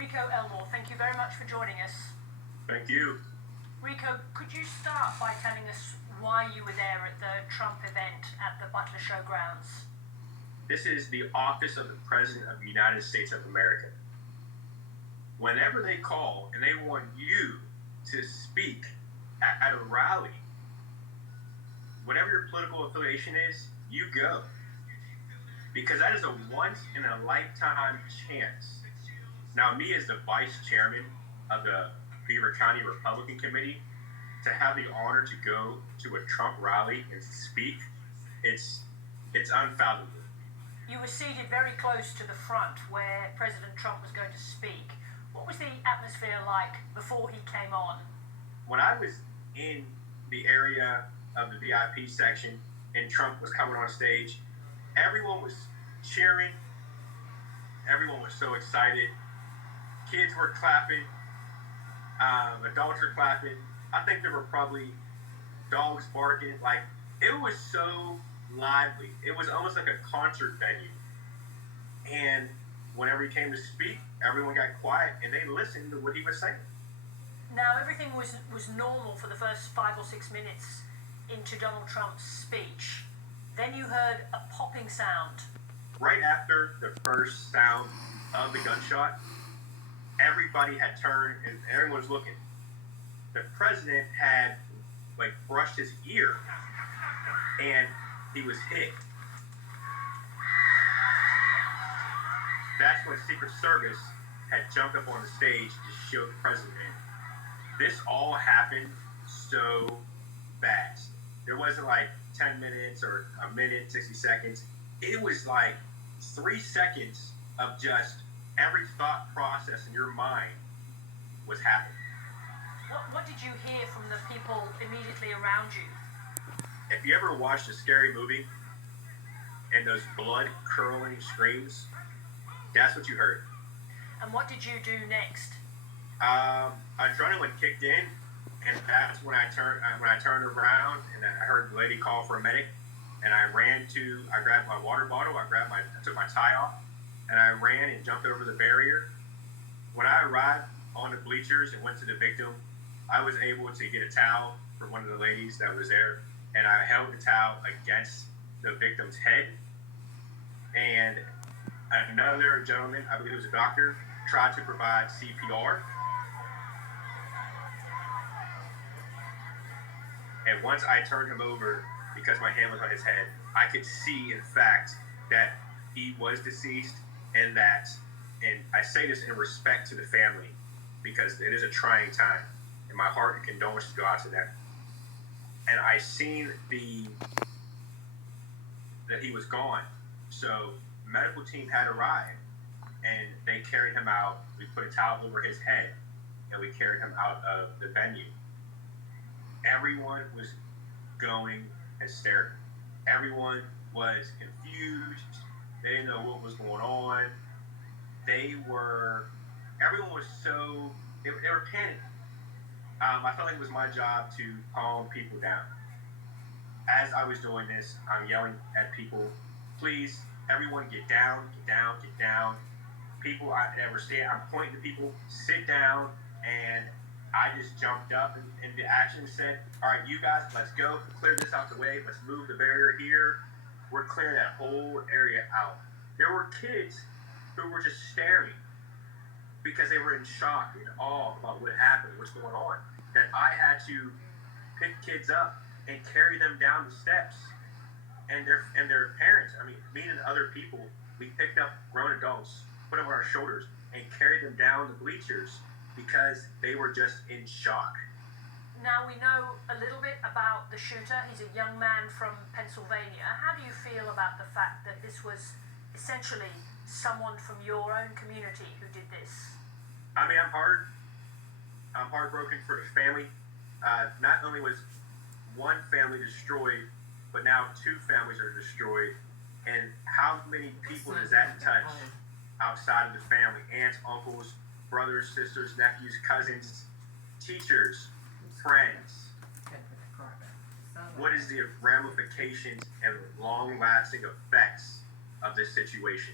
Rico Elmore, thank you very much for joining us. Thank you. Rico, could you start by telling us why you were there at the Trump event at the Butler Showgrounds? This is the office of the President of the United States of America. Whenever they call and they want you to speak at a rally, whatever your political affiliation is, you go. Because that is a once-in-a-lifetime chance. Now, me as the vice chairman of the Beaver County Republican Committee, to have the honor to go to a Trump rally and speak, it's unfathomable. You were seated very close to the front where President Trump was going to speak. What was the atmosphere like before he came on? When I was in the area of the VIP section and Trump was coming on stage, everyone was cheering. Everyone was so excited. Kids were clapping. Adults were clapping. I think there were probably dogs barking. Like, it was so lively. It was almost like a concert venue. And whenever he came to speak, everyone got quiet and they listened to what he was saying. Now, everything was normal for the first 5 or 6 minutes into Donald Trump's speech. Then you heard a popping sound. Right after the first sound of the gunshot, everybody had turned and everyone was looking. The president had brushed his ear and he was hit. That's when Secret Service had jumped up on the stage to shield the president. This all happened so fast. There wasn't 10 minutes or a minute, 60 seconds. It was 3 seconds of just every thought process in your mind was happening. What did you hear from the people immediately around you? If you ever watched a scary movie and those blood-curdling screams, that's what you heard. And what did you do next? Adrenaline kicked in, and that's when I turned around and I heard the lady call for a medic, and I grabbed my water bottle, I took my tie off, and I ran and jumped over the barrier. When I arrived on the bleachers and went to the victim, I was able to get a towel from one of the ladies that was there, and I held the towel against the victim's head, and another gentleman, I believe it was a doctor, tried to provide CPR. And once I turned him over, because my hand was on his head, I could see, in fact, that he was deceased, and I say this in respect to the family, because it is a trying time, and my heart and condolences go out to them. And I seen that he was gone. So medical team had arrived, and they carried him out. We put a towel over his head, and we carried him out of the venue. Everyone was going hysterical. Everyone was confused. They didn't know what was going on. Everyone was they were panicking. I felt like it was my job to calm people down. As I was doing this, I'm yelling at people, please, everyone get down, get down, get down. People that were standing, I'm pointing to people, sit down, and I just jumped up and the action said, all right, you guys, let's go, clear this out the way, let's move the barrier here. We're clearing that whole area out. There were kids who were just staring because they were in shock and awe about what happened, what's going on. That I had to pick kids up and carry them down the steps. And their parents, me and other people, we picked up grown adults, put them on our shoulders, and carried them down the bleachers because they were just in shock. Now we know a little bit about the shooter. He's a young man from Pennsylvania. How do you feel about the fact that this was essentially someone from your own community who did this? I'm heartbroken for the family. Not only was one family destroyed, but now 2 families are destroyed. And how many people does that touch outside of the family? Aunts, uncles, brothers, sisters, nephews, cousins, teachers, friends. What is the ramifications and long-lasting effects of this situation?